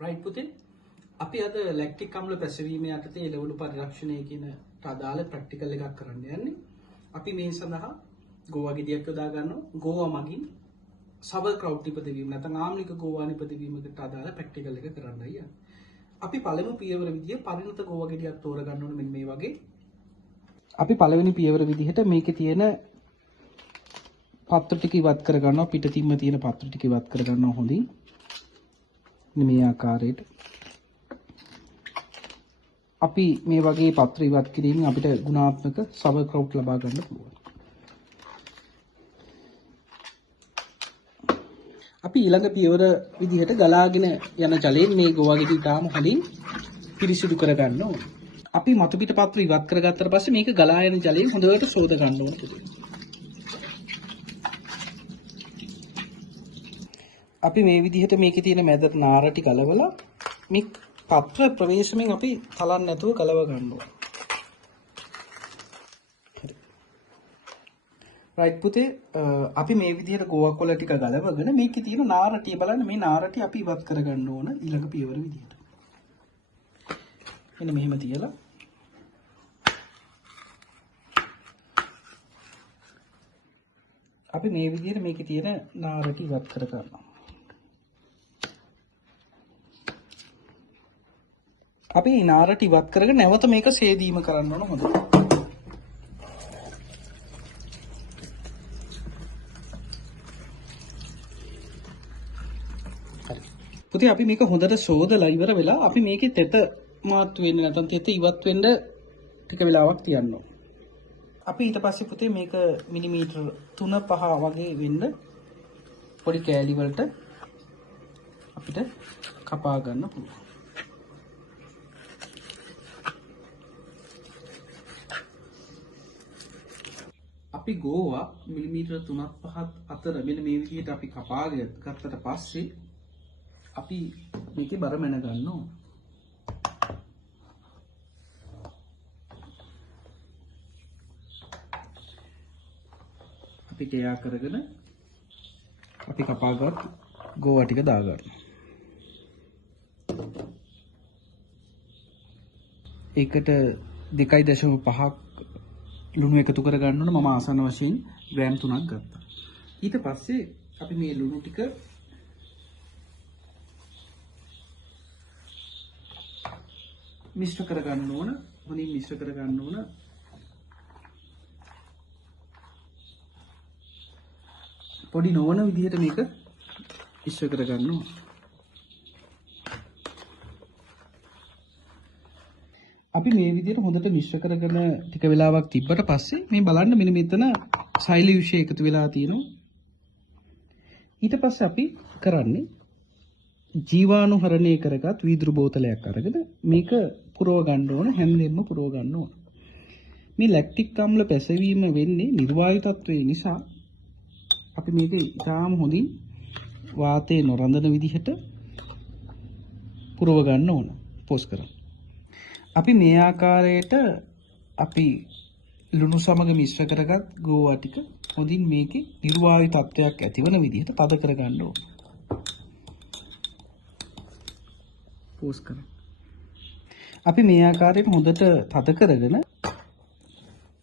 Right පුතේ අපි අද ලැක්ටික් අම්ල පැසවීම යටතේ එළවලු පරිරක්ෂණය කියන අදාළ ප්‍රැක්ටිකල් එකක් කරන්න යන්නේ. අපි මේ සඳහා ගෝවා ගෙඩියක් යොදා ගන්නවා. ගෝවා මගින් සබර් ක්‍රවුට් නිපදවීම නැත්නම් ආම්ලික ගෝවා නිපදවීමකට අදාළ ප්‍රැක්ටිකල් එක කරන්නයි යන්නේ. අපි පළමු පියවර විදිය පරිණත ගෝවා ගෙඩියක් තෝරගන්න ඕන මෙන්න මේ වගේ. අපි පළවෙනි පියවර විදිහට මේකේ තියෙන පත්‍ර ටික ඉවත් කර ගන්නවා. පිටතින්ම තියෙන පත්‍ර ටික ඉවත් කර ගන්නවා හොඳින්. මේ ආකාරයට අපි මේ වගේ පත්‍ර ඉවත් කිරීමෙන් අපිට ගුණාත්මක සබර් ක්‍රවුට් ලබා ගන්න පුළුවන්. අපි ඊළඟ පියවර විදිහට ගලාගෙන යන ජලයෙන් මේ ගෝවා ගෙඩි තාම හොඳින් පිරිසිදු කර ගන්න ඕනේ. අපි මතු පිට පත්‍ර ඉවත් කරගත්තට පස්සේ මේක ගලා යන ජලයෙන් හොඳට සෝද ගන්න ඕනේ. අපි මේ විදිහට මේකේ තියෙන මැද නාර ටික ගලවලා මේ පත්‍ර ප්‍රවේශමෙන් අපි තලන්න නැතුව ගලව ගන්න ඕනේ. හරි. රයිට් පුතේ අපි මේ විදිහට ගෝවා කොළ ටික ගලවගෙන මේකේ තියෙන නාර ටික බලන්න මේ නාර ටික අපි ඉවත් කර ගන්න ඕන ඊළඟ පියවර විදිහට. මෙන්න මෙහෙම තියලා අපි මේ විදිහට මේකේ තියෙන නාර ටික ඉවත් කර ගන්නවා. අපි නාරට ඉවත් කරගෙන නැවත මේක සේදීම කරන්න ඕන හොඳට. හරි. පුතේ අපි මේක හොඳට සෝදලා ඉවර වෙලා අපි මේකේ තෙත මාත්තු වෙන්නේ නැත්නම් තෙත ඉවත් වෙන්න ටික වෙලාවක් තියන්න ඕන. අපි ඊට පස්සේ පුතේ මේක මිලිමීටර් 3-5 වගේ වෙන්න පොඩි කෑලි වලට අපිට කපා ගන්න පුළුවන්. අපි ගෝවා මිලිමීටර් 3-5 අතර මෙන්න මේ විදිහට අපි කපාගෙන ගත්තට පස්සේ අපි මේකේ බර මැන ගන්න ඕන. අපි කැයා කරගෙන අපි කපාගත් ගෝවා ටික දාගන්න. ඒකට 2.5ක් ලුණු එකතු කර ගන්න ඕන. මම ආසන්න වශයෙන් ග්‍රෑම් 3ක් ගත්තා. ඊට පස්සේ අපි මේ ලුණු ටික මිශ්‍ර කර ගන්න ඕන. හොඳින් මිශ්‍ර කර ගන්න ඕන. පොඩි නොවන විදිහට මේක මිශ්‍ර කර ගන්න ඕන. අපි මේ විදිහට හොඳට මිශ්‍ර කරගෙන ටික වෙලාවක් තිබ්බට පස්සේ මේ බලන්න මෙන්න මෙතන සෛලවිෂය එකතු වෙලා තියෙනවා. ඊට පස්සේ අපි කරන්නේ ජීවාණුහරණය කරගත් වීදුරු බෝතලයක් අරගෙන මේක පුරව ගන්න ඕන. හැන්දෙන්ම පුරව ගන්න ඕන. මේ ලැක්ටික් අම්ල පැසවීම වෙන්නේ නිර්වායු තත්ත්වය නිසා අපි මේක ඉතාම හොඳින් වාතයේ නොරඳන විදිහට පුරව ගන්න ඕන. පෝස් කරන්න. අපි මේ ආකාරයට අපි ලුණු සමග මිශ්‍ර කරගත් ගෝවා ටික හොඳින් මේකේ නිර්වායු තත්ත්වයක් ඇතිවන විදිහට තද කරගන්න ඕන. පෝස් කරන්න. අපි මේ ආකාරයට හොඳට තද කරගෙන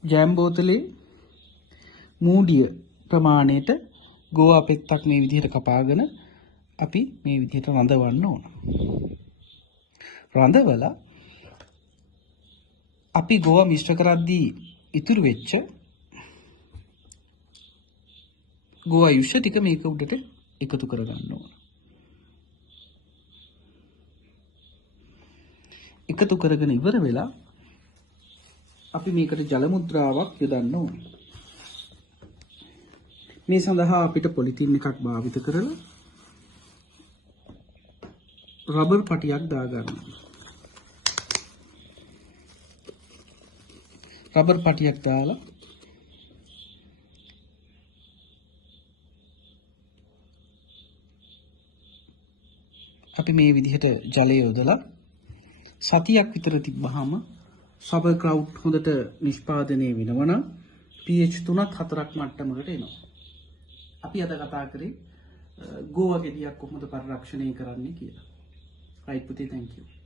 ජෑම් බෝතලේ මූඩිය ප්‍රමාණයට ගෝවා පෙත්තක් මේ විදිහට කපාගෙන අපි මේ විදිහට රඳවන්න ඕන. රඳවලා අපි ගෝවා මිශ්‍ර කරද්දී ඉතුරු වෙච්ච ගෝවා යුෂ ටික මේක උඩට එකතු කරගන්න ඕන. එකතු කරගෙන ඉවර වෙලා අපි මේකට ජල මුද්‍රාවක් යොදන්න ඕන. මේ සඳහා අපිට පොලිතින් එකක් භාවිත කරලා රබර් පටියක් දාගන්න. රබර් පටියක් දාලා අපි මේ විදිහට ජලය යොදලා සතියක් විතර තිබ්බහම සබර් ක්‍රවුට් හොඳට නිෂ්පාදනය වෙනවා නම් pH 3-4ක් මට්ටමකට එනවා. අපි අද කතා කරේ ගෝවා ගෙඩියක් කොහොමද පරිරක්ෂණය කරන්නේ කියලා. රයිට් පුතේ, thank you.